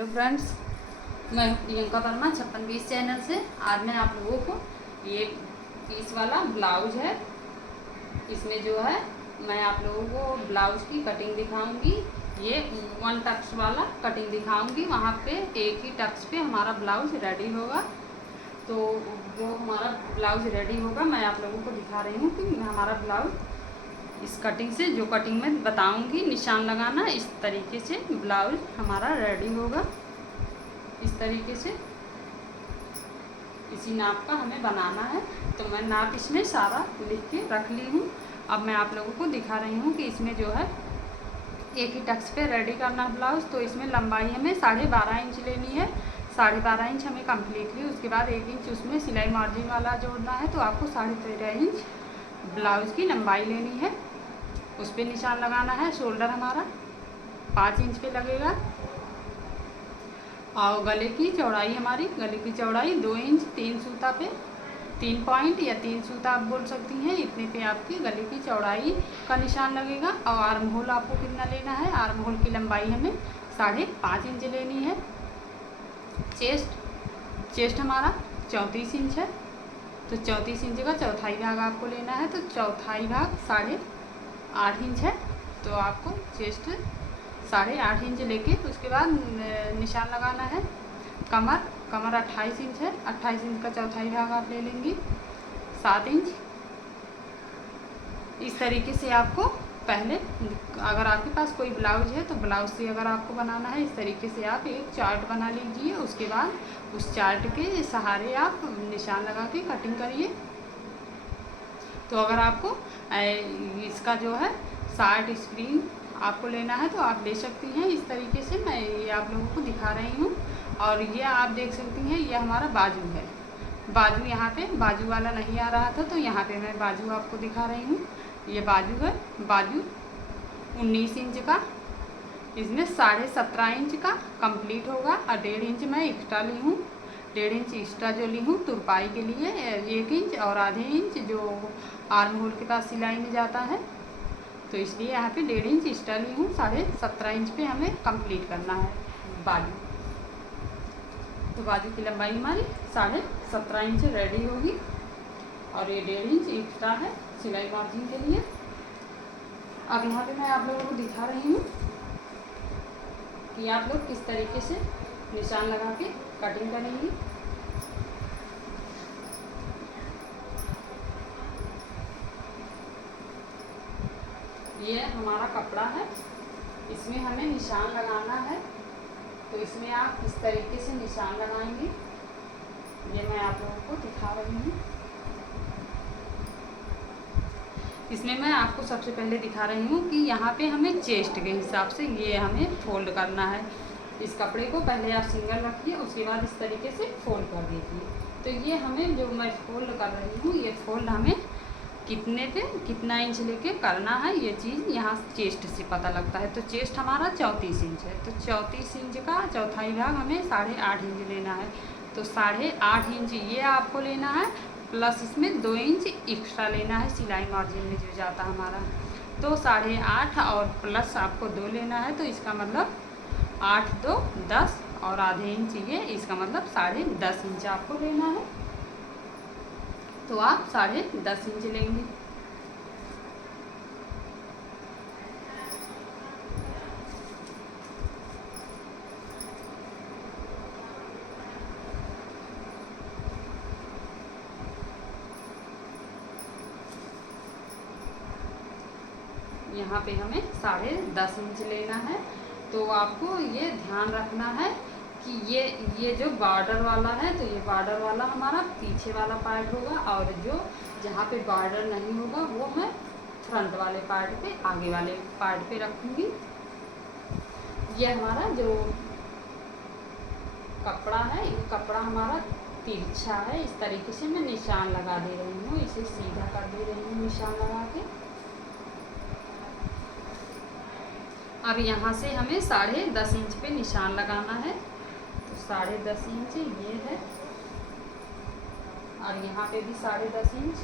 Hello friends, मैं Priyanka Verma 5620 channel से। आज मैं आप लोगों को ये पीस वाला ब्लाउज है, इसमें जो है मैं आप लोगों को ब्लाउज की कटिंग दिखाऊंगी। ये 1 टक्स वाला कटिंग दिखाऊंगी। वहाँ पे एक ही टक्स पे हमारा ब्लाउज रेडी होगा। तो वो हमारा ब्लाउज रेडी होगा, मैं आप लोगों को दिखा रही हूँ कि हमारा ब्लाउज इस कटिंग से, जो कटिंग में बताऊंगी निशान लगाना, इस तरीके से ब्लाउज हमारा रेडी होगा। इस तरीके से इसी नाप का हमें बनाना है। तो मैं नाप इसमें सारा लिख के रख ली हूँ। अब मैं आप लोगों को दिखा रही हूँ कि इसमें जो है एक ही टक्स पे रेडी करना ब्लाउज। तो इसमें लंबाई हमें 12.5 इंच लेनी है। 12.5 इंच हमें कम्प्लीटली, उसके बाद 1 इंच उसमें सिलाई मार्जिन वाला जोड़ना है। तो आपको 13.5 इंच ब्लाउज की लंबाई लेनी है, उस पर निशान लगाना है। शोल्डर हमारा 5 इंच पे लगेगा और गले की चौड़ाई, हमारी गले की चौड़ाई 2 इंच 3 सूता पे, 3 पॉइंट या 3 सूता आप बोल सकती हैं। इतने पे आपकी गले की चौड़ाई का निशान लगेगा। और आर्म होल आपको कितना लेना है? आर्म होल की लंबाई हमें 5.5 इंच लेनी है। चेस्ट हमारा 34 इंच है। तो 34 इंच का चौथाई भाग आपको लेना है। तो चौथाई भाग 8.5 इंच है। तो आपको चेस्ट 8.5 इंच लेके उसके बाद निशान लगाना है। कमर 28 इंच है। 28 इंच का चौथाई भाग आप ले लेंगी, 7 इंच। इस तरीके से आपको पहले, अगर आपके पास कोई ब्लाउज है तो ब्लाउज से अगर आपको बनाना है, इस तरीके से आप एक चार्ट बना लीजिए। उसके बाद उस चार्ट के सहारे आप निशान लगा के कटिंग करिए। तो अगर आपको इसका जो है शार्ट स्क्रीन आपको लेना है तो आप ले सकती हैं। इस तरीके से मैं ये आप लोगों को दिखा रही हूँ। और ये आप देख सकती हैं, ये हमारा बाजू है। बाजू यहाँ पे बाजू वाला नहीं आ रहा था, तो यहाँ पे मैं बाजू आपको दिखा रही हूँ। ये बाजू है, बाजू 19 इंच का, इसमें 17.5 इंच का कंप्लीट होगा। और 1.5 इंच मैं एक्स्ट्रा ली हूँ। 1.5 इंच एक्स्ट्रा जो ली हूँ तुरपाई के लिए, 1 इंच और आधे इंच जो आर्म होल के पास सिलाई में जाता है, तो इसलिए यहाँ पे 1.5 इंच एक्स्ट्रा ली हूँ। 17.5 इंच पे हमें कंप्लीट करना है बाजू। तो बाजू की लंबाई हमारी 17.5 इंच रेडी होगी। और ये 1.5 इंच एक्स्ट्रा है सिलाई मार्जिन के लिए। अब यहाँ पे मैं आप लोगों को दिखा रही हूँ कि आप लोग किस तरीके से निशान लगा के कटिंग करेंगी। ये हमारा कपड़ा है, इसमें हमें निशान लगाना है। तो इसमें आप किस तरीके से निशान लगाएंगे, ये मैं आप लोगों को दिखा रही हूँ। इसमें मैं आपको सबसे पहले दिखा रही हूँ कि यहाँ पे हमें चेस्ट के हिसाब से ये हमें फोल्ड करना है। इस कपड़े को पहले आप सिंगल रखिए, उसके बाद इस तरीके से फोल्ड कर दीजिए। तो ये हमें, जो मैं फोल्ड कर रही हूँ, ये फोल्ड हमें कितने पे कितना इंच लेके करना है, ये चीज़ यहाँ चेस्ट से पता लगता है। तो चेस्ट हमारा 34 इंच है। तो 34 इंच का चौथाई भाग हमें 8.5 इंच लेना है। तो 8.5 इंच ये आपको लेना है, प्लस इसमें 2 इंच एक्स्ट्रा लेना है सिलाई मार्जिन में जो जाता है हमारा। तो 8.5 और प्लस आपको 2 लेना है। तो इसका मतलब 8 2 10 और आधे इंच ये, इसका मतलब 10.5 इंच आपको लेना है। तो आप 10.5 इंच लेंगे। यहाँ पे हमें 10.5 इंच लेना है। तो आपको ये ध्यान रखना है कि ये जो बॉर्डर वाला है, तो ये बॉर्डर वाला हमारा पीछे वाला पार्ट होगा। और जो जहाँ पे बॉर्डर नहीं होगा वो मैं फ्रंट वाले पार्ट पे, आगे वाले पार्ट पे रखूँगी। ये हमारा जो कपड़ा है, ये कपड़ा हमारा तिरछा है। इस तरीके से मैं निशान लगा दे रही हूँ, इसे सीधा कर दे रही हूँ निशान लगा के। अब यहाँ से हमें 10.5 इंच पे निशान लगाना है। तो 10.5 इंच ये है, और यहाँ पे भी 10.5 इंच।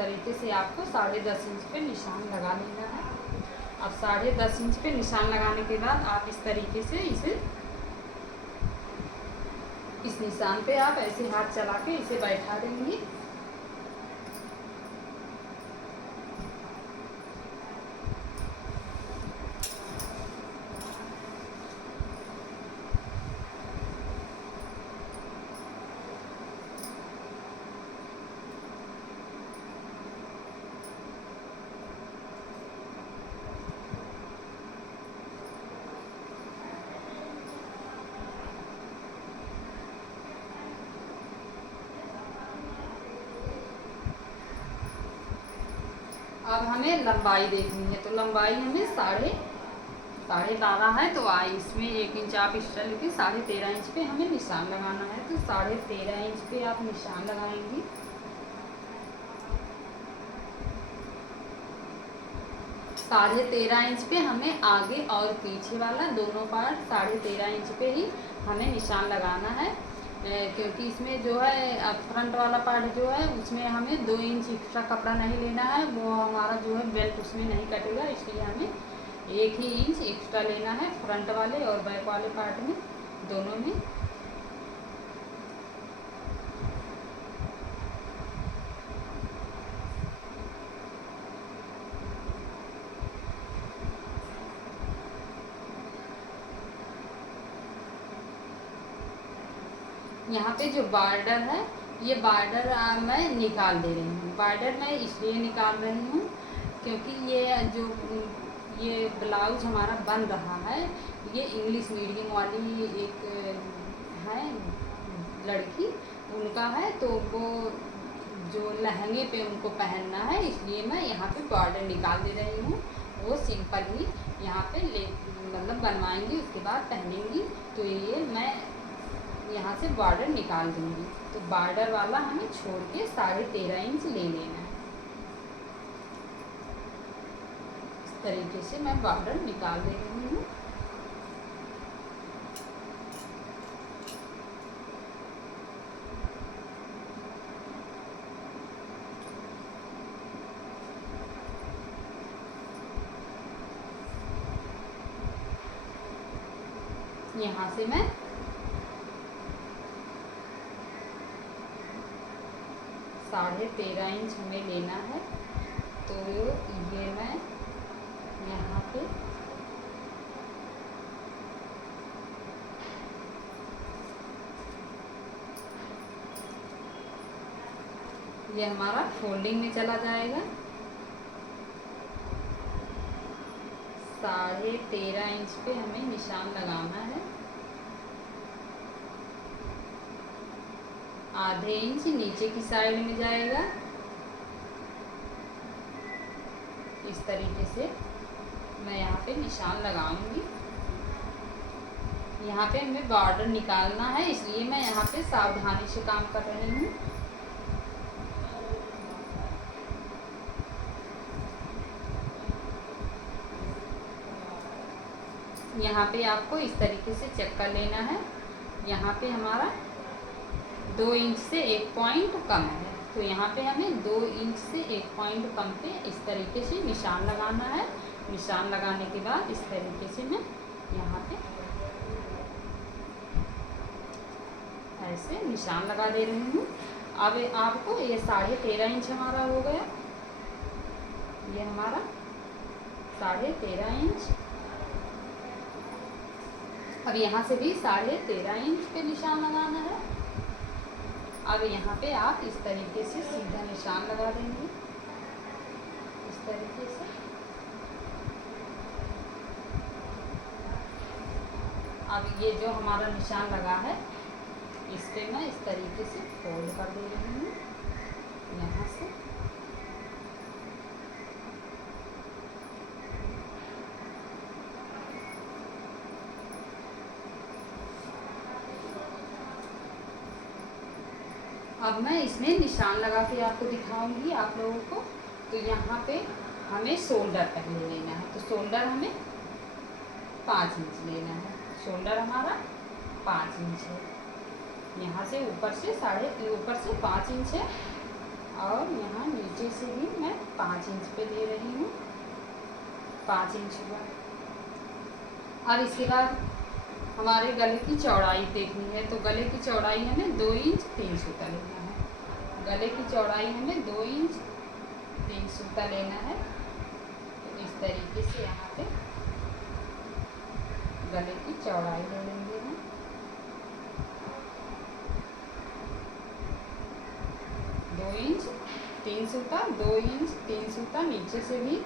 तरीके से आपको 10.5 इंच पे निशान लगा लेना है। अब 10.5 इंच पे निशान लगाने के बाद आप इस तरीके से इसे इस निशान पे आप ऐसे हाथ चला के इसे बैठा देंगी। अब हमें लंबाई देखनी है, तो लंबाई हमें 12.5 है, तो इसमें 1 इंच आप एक्स्ट्रा लेके 13.5 इंच पे हमें निशान लगाना है। तो 13.5 इंच पे आप निशान लगाएंगी। साढ़े 13 इंच पे हमें आगे और पीछे वाला दोनों पार्ट 13.5 इंच पे ही हमें निशान लगाना है, क्योंकि इसमें जो है फ्रंट वाला पार्ट जो है उसमें हमें 2 इंच एक्स्ट्रा कपड़ा नहीं लेना है, वो हमारा जो है बेल्ट उसमें नहीं कटेगा, इसलिए हमें 1 ही इंच एक्स्ट्रा लेना है फ्रंट वाले और बैक वाले पार्ट में, दोनों में। यहाँ पे जो बॉर्डर है, ये बॉर्डर मैं निकाल दे रही हूँ। बॉर्डर मैं इसलिए निकाल रही हूँ क्योंकि ये ब्लाउज हमारा बन रहा है, ये इंग्लिश मीडियम वाली एक है लड़की, उनका है, तो वो जो लहंगे पे उनको पहनना है, इसलिए मैं यहाँ पे बॉर्डर निकाल दे रही हूँ। वो सिंपल ही यहाँ पे मतलब बनवाएंगी, उसके बाद पहनेंगी। तो ये मैं यहाँ से बॉर्डर निकाल दूँगी। तो बॉर्डर वाला हमें छोड़ के 13.5 इंच ले लेना है। इस तरीके से मैं बॉर्डर निकाल दे रही हूँ। यहाँ से मैं 13.5 इंच हमें लेना है, तो ये मैं यहाँ पे ये हमारा फोल्डिंग में चला जाएगा। 13.5 इंच पे हमें निशान लगाना है। आधे इंच नीचे की साइड में जाएगा। इस तरीके से मैं यहाँ पे निशान लगाऊंगी। यहाँ पे हमें बॉर्डर निकालना है, इसलिए मैं यहाँ पे सावधानी से काम कर रही हूँ। यहाँ पे आपको इस तरीके से चेक कर लेना है। यहाँ पे हमारा 2 इंच से 1 पॉइंट कम है, तो यहाँ पे हमें 2 इंच से 1 पॉइंट कम पे इस तरीके से निशान लगाना है। निशान लगाने के बाद इस तरीके से मैं यहाँ पे ऐसे निशान लगा दे रही हूँ। अब आपको ये 13.5 इंच हमारा हो गया, ये हमारा 13.5 इंच। अब यहाँ से भी 13.5 इंच पे निशान लगाना है। अब यहाँ पे आप इस तरीके से सीधा निशान लगा देंगे, इस तरीके से। अब ये जो हमारा निशान लगा है, इस पे मैं इस तरीके से फोल्ड कर दे रही हूँ यहाँ से। अब मैं इसमें निशान लगा के आपको दिखाऊंगी आप लोगों को। तो यहाँ पे हमें शोल्डर पहले लेना है, तो शोल्डर हमें 5 इंच लेना है। शोल्डर हमारा 5 इंच है। यहाँ से ऊपर से 5 इंच है और यहाँ नीचे नीचे से भी मैं 5 इंच पे ले रही हूँ, 5 इंच हुआ। अब इसके बाद हमारे गले की चौड़ाई देखनी है, तो गले की चौड़ाई हमें 2 इंच 3 सूता लेना है। गले की चौड़ाई हमें 2 इंच 3 सूता लेना है। तो इस तरीके से यहाँ पे गले की चौड़ाई ले लेंगे हम। दो इंच 3 सूता, 2 इंच 3 सूता नीचे से भी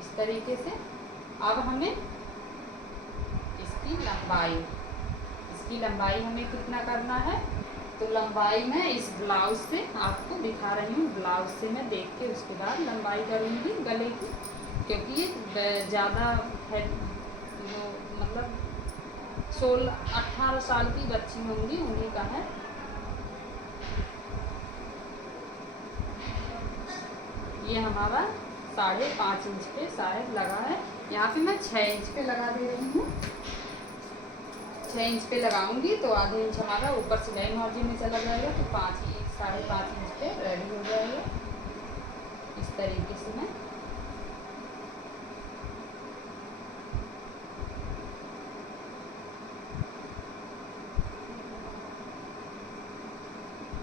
इस तरीके से। अब हमें इसकी लंबाई हमें कितना करना है, तो लंबाई मैं इस ब्लाउज से आपको दिखा रही हूँ। ब्लाउज से मैं देख के उसके बाद लंबाई करूँगी गले की, क्योंकि ये ज़्यादा है, जो मतलब 16-18 साल की बच्ची होंगी उन्हीं का है। ये हमारा 5.5 इंच पे शायद लगा है, यहाँ पे मैं 6 इंच पे लगा दे रही हूँ। 6 इंच पे लगाऊंगी तो आधे इंच हमारा ऊपर सिलाई मार्जिन में चला जाएगा, तो 5.5 इंच पे रेडी हो जाएगा। इस तरीके से मैं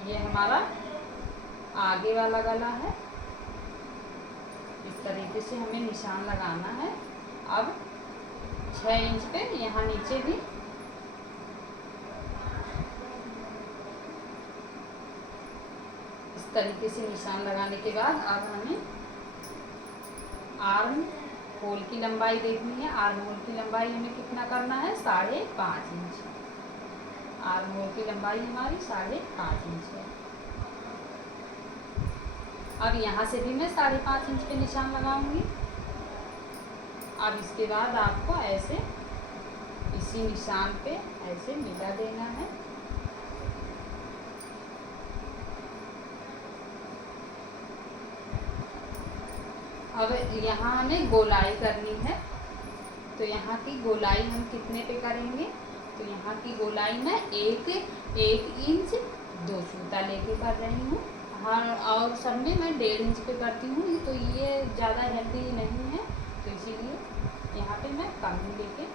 ये हमारा आगे वाला गला है। इस तरीके से हमें निशान लगाना है। अब 6 इंच पे यहाँ नीचे भी इस तरीके से निशान लगाने के बाद अब हमें आर्म होल की लंबाई देखनी है। आर्म होल की लंबाई हमें कितना करना है, 5.5 इंच। आर्म होल की लंबाई हमारी 5.5 इंच है। अब यहाँ से भी मैं 5.5 इंच पे निशान लगाऊंगी। अब इसके बाद आपको ऐसे इसी निशान पे ऐसे मिला देना है। अब यहाँ हमें गोलाई करनी है, तो यहाँ की गोलाई हम कितने पे करेंगे, तो यहाँ की गोलाई मैं 1 इंच 2 सूता लेके कर रही हूँ। हाँ, और सब में मैं 1.5 इंच पे करती हूँ, तो ये ज़्यादा हेल्दी नहीं है, तो इसीलिए यहाँ पे मैं कम ही लेके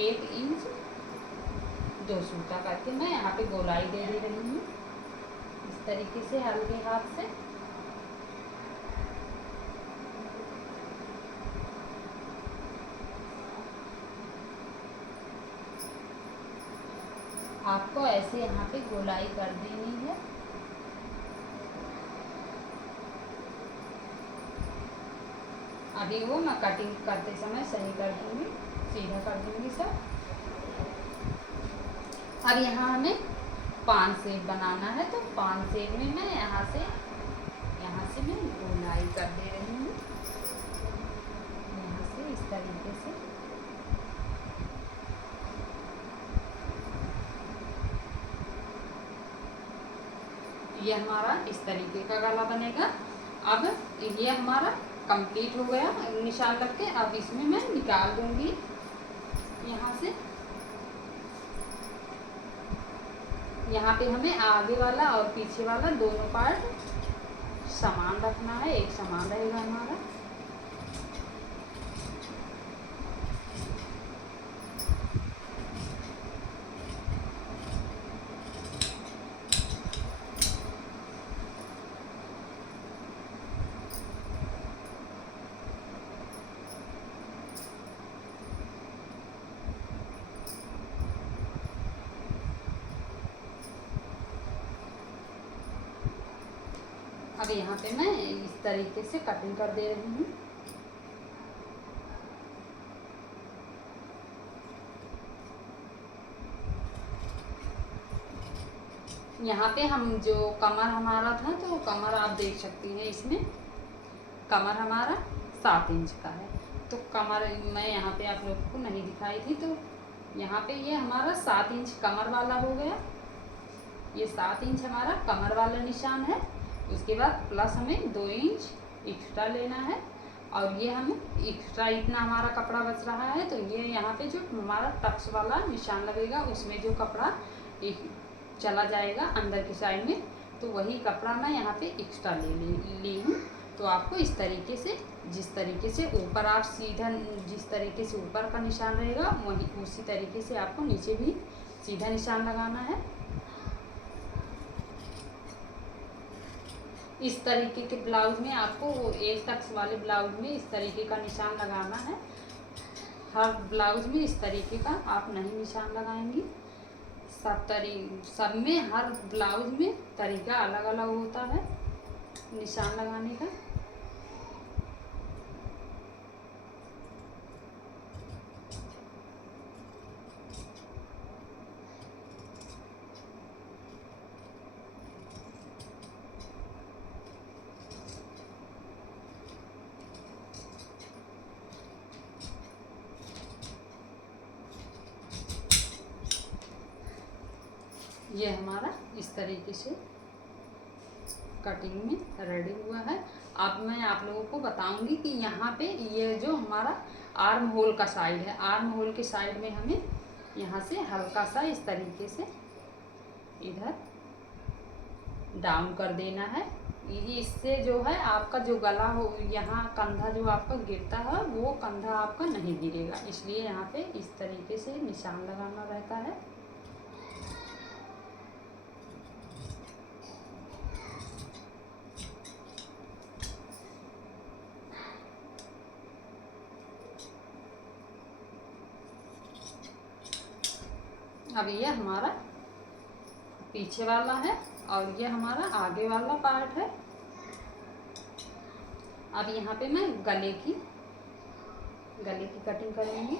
1 इंच 2 सूता करके मैं यहाँ पे गोलाई दे रही हूँ। इस तरीके से हल्के हाथ से आपको ऐसे यहाँ पे गोलाई कर देनी है। अभी वो मैं कटिंग करते समय सही कर दूँगी, सीधा कर दूँगी सब। अब यहाँ हमें 5 शेप बनाना है, तो 5 शेप में मैं यहाँ से मैं गोलाई कर दे रही हूँ, यहाँ से इस तरीके से। ये हमारा इस तरीके का गला बनेगा। अब ये हमारा कंप्लीट हो गया निशान लग के। अब इसमें मैं निकाल दूंगी यहाँ से। यहाँ पे हमें आगे वाला और पीछे वाला दोनों पार्ट समान रखना है, एक समान रहेगा हमारा। अब यहाँ पे मैं इस तरीके से कटिंग कर दे रही हूँ। यहाँ पे हम जो कमर हमारा था, तो कमर आप देख सकती हैं, इसमें कमर हमारा 7 इंच का है। तो कमर मैं यहाँ पे आप लोगों को नहीं दिखाई थी, तो यहाँ पे ये हमारा 7 इंच कमर वाला हो गया। ये 7 इंच हमारा कमर वाला निशान है। उसके बाद प्लस हमें 2 इंच एक्स्ट्रा लेना है, और ये हम एक्स्ट्रा इतना हमारा कपड़ा बच रहा है, तो ये यहाँ पे जो हमारा टक्स वाला निशान लगेगा, उसमें जो कपड़ा चला जाएगा अंदर की साइड में, तो वही कपड़ा मैं यहाँ पे एक्स्ट्रा ली हूँ। तो आपको इस तरीके से, जिस तरीके से ऊपर आप सीधा, जिस तरीके से ऊपर का निशान रहेगा वही उसी तरीके से आपको नीचे भी सीधा निशान लगाना है। इस तरीके के ब्लाउज में आपको वो एक टक्स वाले ब्लाउज में इस तरीके का निशान लगाना है। हर ब्लाउज में इस तरीके का आप नहीं निशान लगाएंगी। सब में हर ब्लाउज में तरीका अलग अलग होता है निशान लगाने का। ये हमारा इस तरीके से कटिंग में रेडी हुआ है। अब मैं आप लोगों को बताऊंगी कि यहाँ पे ये जो हमारा आर्म होल का साइड है, आर्म होल के साइड में हमें यहाँ से हल्का सा इस तरीके से इधर डाउन कर देना है। इससे जो है आपका जो गला हो, यहाँ कंधा जो आपका गिरता है वो कंधा आपका नहीं गिरेगा, इसलिए यहाँ पे इस तरीके से निशान लगाना रहता है। अब ये हमारा पीछे वाला है और ये हमारा आगे वाला पार्ट है। अब यहाँ पे मैं गले की कटिंग करूँगी।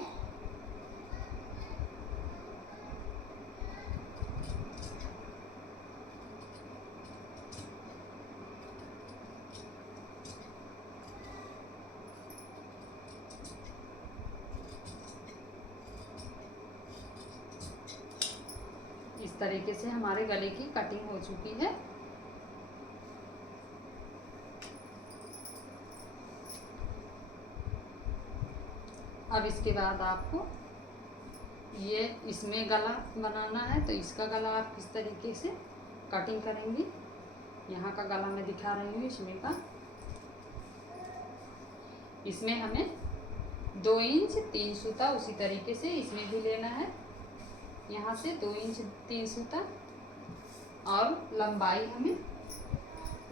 इस तरीके से हमारे गले की कटिंग हो चुकी है। अब इसके बाद आपको ये इसमें गला बनाना है, तो इसका गला आप किस तरीके से कटिंग करेंगी। यहाँ का गला मैं दिखा रही हूँ इसमें का। इसमें हमें 2 इंच 3 सूता उसी तरीके से इसमें भी लेना है। यहाँ से 2 इंच 3 सूता और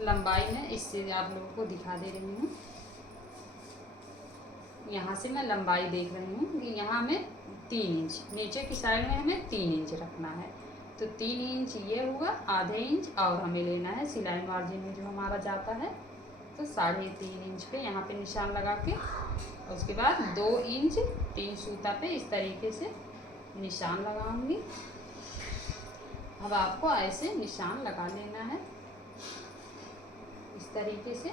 लंबाई में इससे आप लोगों को दिखा दे रही हूँ। यहाँ से मैं लंबाई देख रही हूँ कि यहाँ में 3 इंच, नीचे की साइड में हमें 3 इंच रखना है। तो 3 इंच ये हुआ, आधे इंच और हमें लेना है सिलाई मार्जिन में जो हमारा जाता है, तो 3.5 इंच पे यहाँ पे निशान लगा के उसके बाद 2 इंच 3 सूता पे इस तरीके से निशान लगाऊंगी। अब आपको ऐसे निशान लगा लेना है इस तरीके से।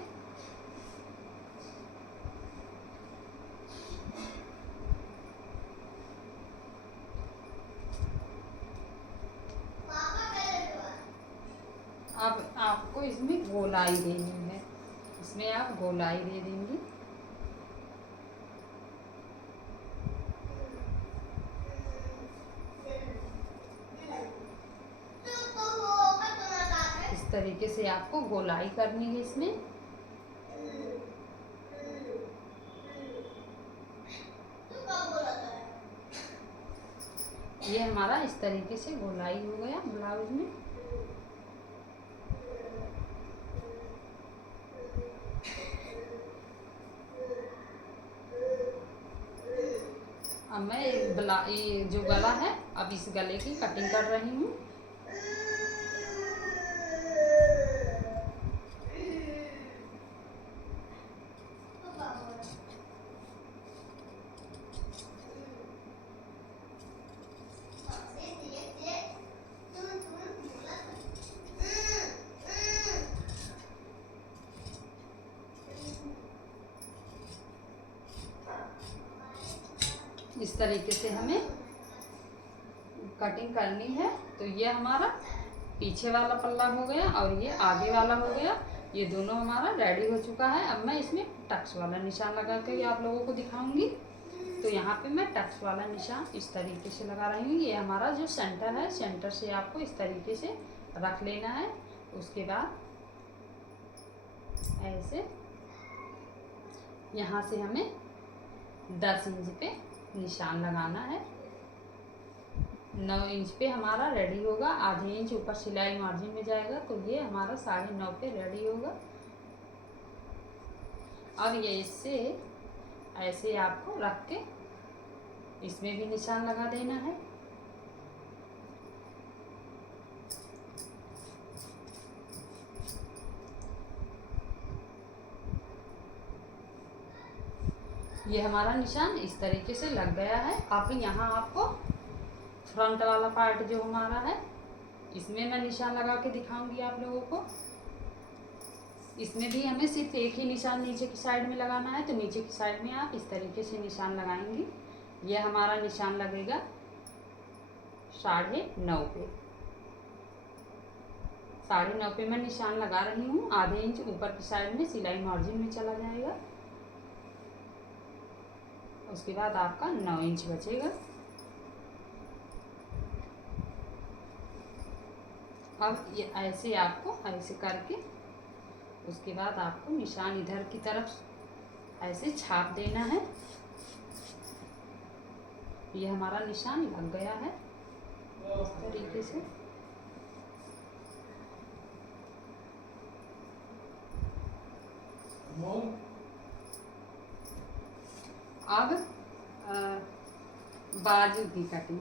अब आपको इसमें गोलाई देनी है, इसमें आप गोलाई दे देंगी। इस तरीके से आपको गोलाई करनी है इसमें। ये हमारा इस तरीके से गोलाई हो गया ब्लाउज में। अब मैं ये जो गला है, अब इस गले की कटिंग कर रही हूँ। इस तरीके से हमें कटिंग करनी है। तो ये हमारा पीछे वाला पल्ला हो गया और ये आगे वाला हो गया, ये दोनों हमारा रेडी हो चुका है। अब मैं इसमें टक्स वाला निशान लगा के आप लोगों को दिखाऊंगी। तो यहाँ पे मैं टक्स वाला निशान इस तरीके से लगा रही हूँ। ये हमारा जो सेंटर है, सेंटर से आपको इस तरीके से रख लेना है। उसके बाद ऐसे यहाँ से हमें 10 इंच पे निशान लगाना है। 9 इंच पे हमारा रेडी होगा, आधे इंच ऊपर सिलाई मार्जिन में जाएगा, तो ये हमारा 9.5 पे रेडी होगा। अब ये इससे ऐसे आपको रख के इसमें भी निशान लगा देना है। ये हमारा निशान इस तरीके से लग गया है। अब यहाँ आपको फ्रंट वाला पार्ट जो हमारा है इसमें मैं निशान लगा के दिखाऊंगी आप लोगों को। इसमें भी हमें सिर्फ एक ही निशान नीचे की साइड में लगाना है, तो नीचे की साइड में आप इस तरीके से निशान लगाएंगी। ये हमारा निशान लगेगा 9.5 पे। 9.5 पे मैं निशान लगा रही हूँ। आधे इंच ऊपर की साइड में सिलाई मार्जिन में चला जाएगा। उसके बाद आपका 9 इंच बचेगा। अब ये ऐसे आपको ऐसे करके उसके बाद आपको निशान इधर की तरफ ऐसे छाप देना है। ये हमारा निशान लग गया है इस तरीके से। अब बाजू की कटिंग।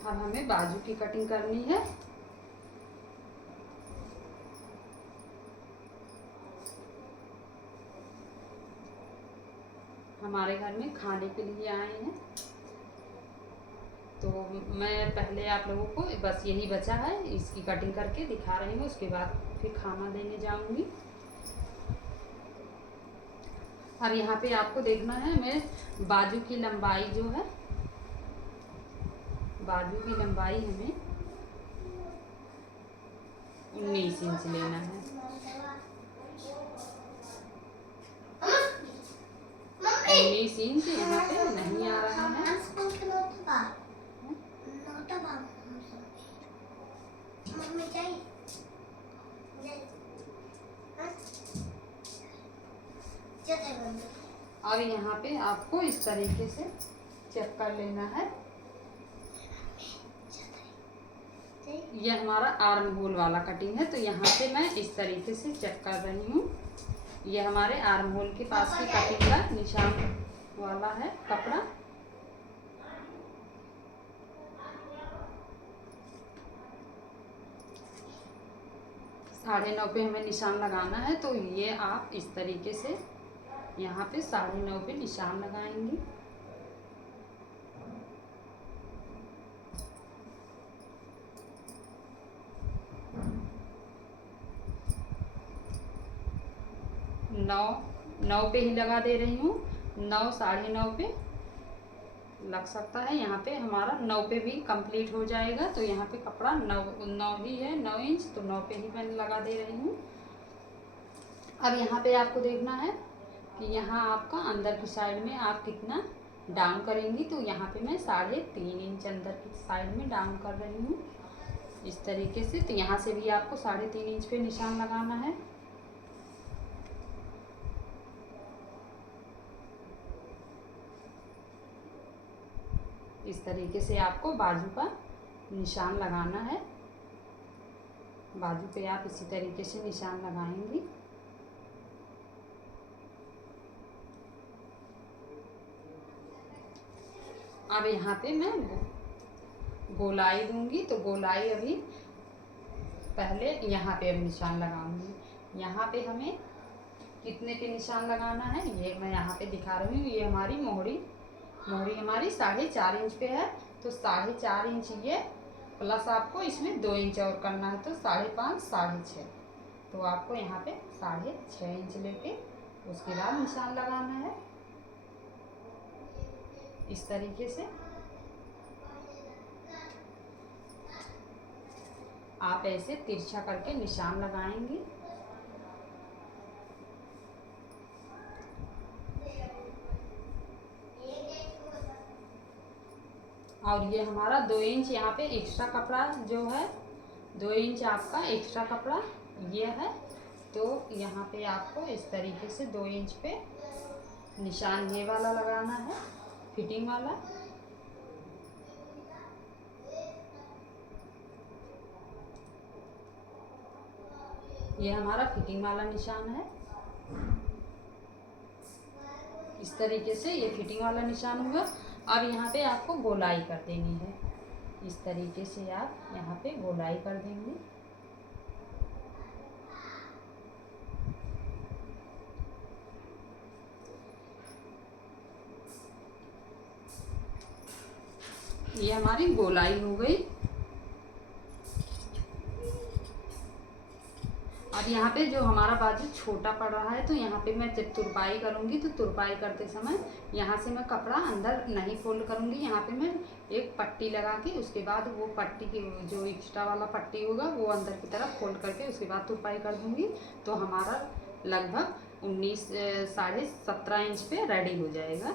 अब हमें बाजू की कटिंग करनी है। हमारे घर में खाने के लिए आए हैं, तो मैं पहले आप लोगों को बस यही बचा है इसकी कटिंग करके दिखा रही हूँ। उसके बाद फिर खाना देने जाऊंगी। अब यहाँ पे आपको देखना है, मैं बाजू की लंबाई जो है, बाजू की लंबाई हमें 19 इंच लेना है। 19 इंच यहाँ पे नहीं आ रहा है। और यहाँ पे आपको इस तरीके से चेक कर लेना है। यह हमारा आर्म होल वाला कटिंग है, तो यहाँ पे मैं इस तरीके से चेक कर रही हूँ। यह हमारे आर्म होल के पास की कटिंग का निशान वाला है कपड़ा। साढ़े 9 पे हमें निशान लगाना है, तो ये आप इस तरीके से यहाँ पे 9.5 पे निशान लगाएंगी। नौ पे ही लगा दे रही हूँ। 9 9.5 पे लग सकता है। यहाँ पे हमारा 9 पे भी कंप्लीट हो जाएगा, तो यहाँ पे कपड़ा 9 ही है, 9 इंच, तो 9 पे ही मैं लगा दे रही हूँ। अब यहाँ पे आपको देखना है कि यहाँ आपका अंदर की साइड में आप कितना डाउन करेंगी, तो यहाँ पे मैं 3.5 इंच अंदर की साइड में डाउन कर रही हूँ इस तरीके से। तो यहाँ से भी आपको 3.5 इंच पे निशान लगाना है। इस तरीके से आपको बाजू का निशान लगाना है। बाजू पे आप इसी तरीके से निशान लगाएंगी। अब यहाँ पे मैं गोलाई दूंगी, तो गोलाई अभी पहले यहाँ पे अब निशान लगाऊंगी। यहाँ पे हमें कितने पे निशान लगाना है ये मैं यहाँ पे दिखा रही हूँ। ये हमारी मोहरी हमारी 4.5 इंच पे है, तो 4.5 इंच ये प्लस आपको इसमें 2 इंच और करना है, तो 5.5 6.5। तो आपको यहाँ पे 6.5 इंच लेके उसके बाद निशान लगाना है इस तरीके से। आप ऐसे तिरछा करके निशान लगाएंगी। और ये हमारा 2 इंच यहाँ पे एक्स्ट्रा कपड़ा जो है, 2 इंच आपका एक्स्ट्रा कपड़ा ये है। तो यहाँ पे आपको इस तरीके से 2 इंच पे निशान ये वाला लगाना है, फिटिंग वाला। ये हमारा फिटिंग वाला निशान है। इस तरीके से ये फिटिंग वाला निशान हुआ। अब यहाँ पे आपको गोलाई कर देनी है। इस तरीके से आप यहाँ पे गोलाई कर देंगे। ये हमारी गोलाई हो गई। अब यहाँ पे जो हमारा बाजू छोटा पड़ रहा है, तो यहाँ पे मैं जब तुरपाई करूँगी तो तुरपाई करते समय यहाँ से मैं कपड़ा अंदर नहीं फोल्ड करूँगी। यहाँ पे मैं एक पट्टी लगा के उसके बाद वो पट्टी की जो एक्स्ट्रा वाला पट्टी होगा वो अंदर की तरफ फोल्ड करके उसके बाद तुरपाई कर दूँगी। तो हमारा लगभग 19 साढ़े 17 इंच पे रेडी हो जाएगा।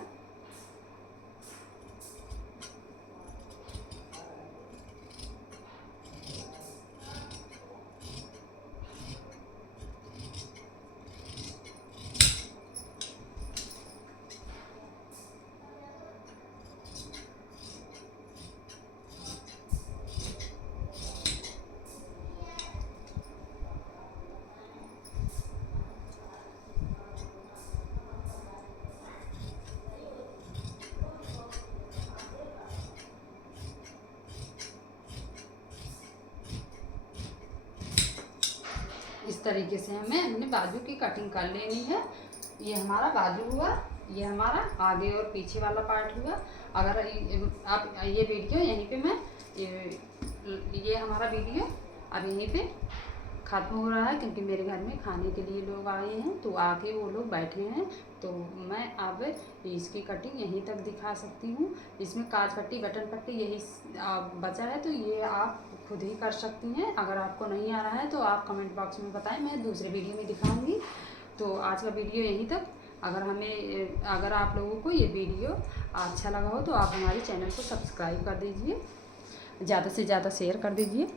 इस तरीके से हमें अपने बाजू की कटिंग कर लेनी है। ये हमारा बाजू हुआ, ये हमारा आगे और पीछे वाला पार्ट हुआ। अगर आप ये वीडियो यहीं पे मैं ये हमारा वीडियो अब यहीं पे ख़त्म हो रहा है, क्योंकि मेरे घर में खाने के लिए लोग आए हैं, तो आके वो लोग बैठे हैं। तो मैं अब इसकी कटिंग यहीं तक दिखा सकती हूँ। इसमें काज पट्टी बटन पट्टी यही बचा है, तो ये आप खुद ही कर सकती हैं। अगर आपको नहीं आ रहा है तो आप कमेंट बॉक्स में बताएं, मैं दूसरे वीडियो में दिखाऊंगी। तो आज का वीडियो यहीं तक। अगर आप लोगों को ये वीडियो अच्छा लगा हो तो आप हमारे चैनल को सब्सक्राइब कर दीजिए, ज़्यादा से ज़्यादा शेयर कर दीजिए।